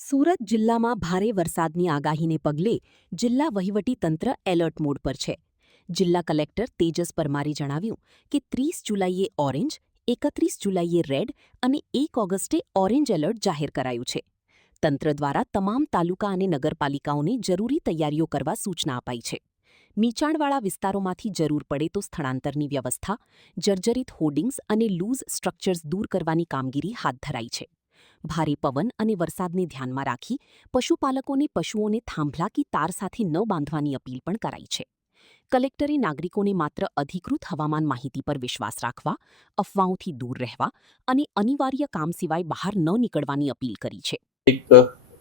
સુરત જિલ્લામાં ભારે વરસાદની આગાહીને પગલે જિલ્લા વહીવટીતંત્ર એલર્ટ મોડ પર છે. જિલ્લા કલેક્ટર તેજસ પરમારે જણાવ્યું કે 30 જુલાઈએ ઓરેન્જ, 31 જુલાઈએ રેડ અને 1 ઓગસ્ટે ઓરેન્જ એલર્ટ જાહેર કરાયું છે. તંત્ર દ્વારા તમામ તાલુકા અને નગરપાલિકાઓને જરૂરી તૈયારીઓ કરવા સૂચના અપાઈ છે. નીચાણવાળા વિસ્તારોમાંથી જરૂર પડે તો સ્થળાંતરની વ્યવસ્થા, જર્જરિત હોર્ડિંગ્સ અને લૂઝ સ્ટ્રક્ચર્સ દૂર કરવાની કામગીરી હાથ ધરાઈ છે. ભારે પવન અને વરસાદને ધ્યાનમાં રાખી પશુપાલકોને પશુઓને થાંભલા કે તાર સાથે ન બાંધવાની અપીલ પણ કરાઈ છે. કલેક્ટરે નાગરિકોને માત્ર અધિકૃત હવામાન માહિતી પર વિશ્વાસ રાખવા, અફવાઓથી દૂર રહેવા અને અનિવાર્ય કામ સિવાય બહાર ન નીકળવાની અપીલ કરી છે. એક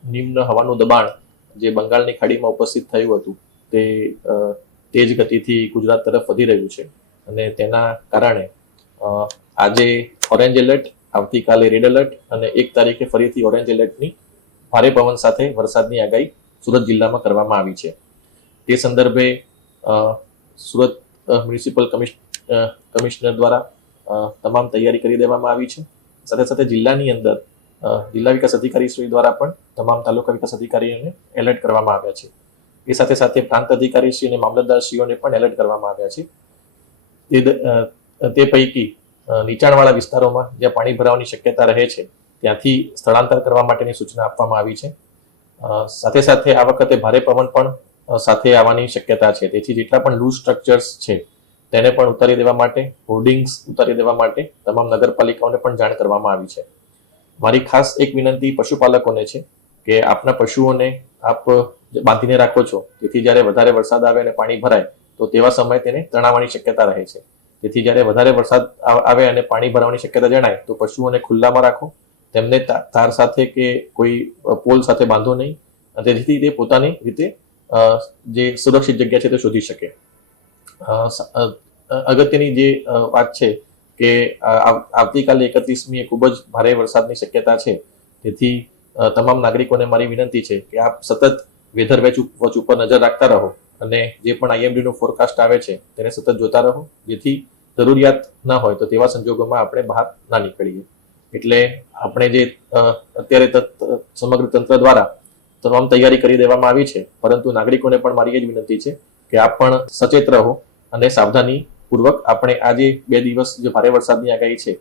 નિમ્ન હવાનું દબાણ જે બંગાળની ખાડીમાં ઉપસ્થિત થયું હતું તે તેજ ગતિથી ગુજરાત તરફ વધી રહ્યું છે અને તેના કારણે આજે ઓરેન્જ એલર્ટ, આવતીકાલે રેડ એલર્ટ અને 1 તારીખે ફરીથી ઓરેન્જ એલર્ટની ભારે પવન સાથે વરસાદની આગાહી સુરત જિલ્લામાં કરવામાં આવી છે. તે સંદર્ભે સુરત મ્યુનિસિપલ કમિશનર દ્વારા તમામ તૈયારી કરી દેવામાં આવી છે. સાથે સાથે જિલ્લાની અંદર જિલ્લા વિકાસ અધિકારીશ્રી દ્વારા પણ તમામ તાલુકા વિકાસ અધિકારીઓને એલર્ટ કરવામાં આવ્યા છે. એ સાથે સાથે પ્રાંત અધિકારીશ્રી અને મામલતદારશ્રીઓને પણ એલર્ટ કરવામાં આવ્યા છે. તે પૈકી નીચાણવાળા વિસ્તારોમાં જ્યાં પાણી ભરાવાની શક્યતા રહે છે ત્યાંથી સ્થળાંતર કરવા માટેની સૂચના આપવામાં આવી છે. સાથે સાથે આ વખતે ભારે પવન પણ સાથે આવવાની શક્યતા છે. તેથી જેટલા પણ લૂઝ સ્ટ્રક્ચર્સ છે તેને પણ ઉતારી દેવા માટે, હોર્ડિંગ્સ ઉતારી દેવા માટે તમામ નગરપાલિકાઓને પણ જાણ કરવામાં આવી છે. મારી ખાસ એક વિનંતી પશુપાલકોને છે કે આપના પશુઓને આપ બાંધીને રાખો છો, તેથી જ્યારે વધારે વરસાદ આવે અને પાણી ભરાય તો તેવા સમયે તેને તણાવવાની શક્યતા રહે છે. તેથી જ્યારે વધારે વરસાદ આવે અને પાણી ભરાવાની શક્યતા જણાય તો પશુઓને ખુલ્લામાં રાખો, તેમને તાર સાથે કે કોઈ પોલ સાથે બાંધો નહીં, જેથી તે પોતાની રીતે જે સુરક્ષિત જગ્યા છે તે શોધી શકે. અગત્યની જે વાત છે કે આવતીકાલે 31મીએ ખૂબ જ ભારે વરસાદની શક્યતા છે. તેથી તમામ નાગરિકોને મારી વિનંતી છે કે આપ સતત વેધર વોચ ઉપર નજર રાખતા રહો અને જે પણ IMDનું ફોરકાસ્ટ આવે છે તેને સતત જોતા રહો, જેથી જરૂરિયાત ન હોય તો તેવા સંજોગોમાં આપણે બહાર ના નીકળીએ. એટલે આપણે જે અત્યારે સમગ્ર તંત્ર દ્વારા તમામ તૈયારી કરી દેવામાં આવી છે, પરંતુ નાગરિકોને પણ મારી એ જ વિનંતી છે કે આપ પણ સચેત રહો અને સાવધાની પૂર્વક આપણે આ જે 2 દિવસ જે ભારે વરસાદની આગાહી છે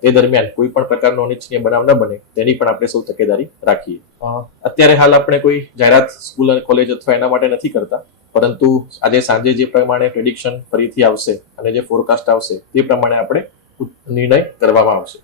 તે દરમિયાન કોઈ પણ પ્રકારનો અનિચ્છનીય બનાવ ન બને તેની પણ આપણે સૌ તકેદારી રાખીએ. અત્યારે હાલ આપણે કોઈ જાહેરાત સ્કૂલ અને કોલેજ અથવા એના માટે નથી કરતા, પરંતુ આજે સાંજે જે પ્રમાણે પ્રેડિક્શન ફરીથી આવશે અને જે ફોરકાસ્ટ આવશે તે પ્રમાણે આપણે નિર્ણય કરવામાં આવશે.